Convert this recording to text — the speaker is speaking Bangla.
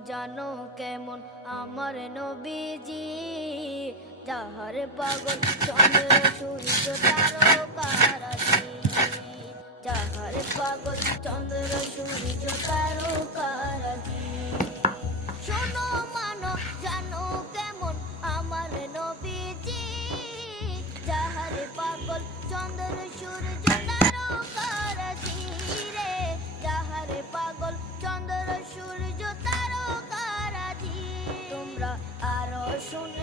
জানো কেমন আমার নবীজি, যাহার পাগল চন্দ্র সূর্য তারকারাজি, যাহার পাগল চন্দ্র সূর্য তারকারাজি। শোনো মানো জানো কেমন আমার নবীজি, যাহার পাগল চন্দ্র সূর্য তারকারাজি রে, যাহার পাগল চন্দ্র সূর্য তারকারাজি। তোমরা আরো শুনে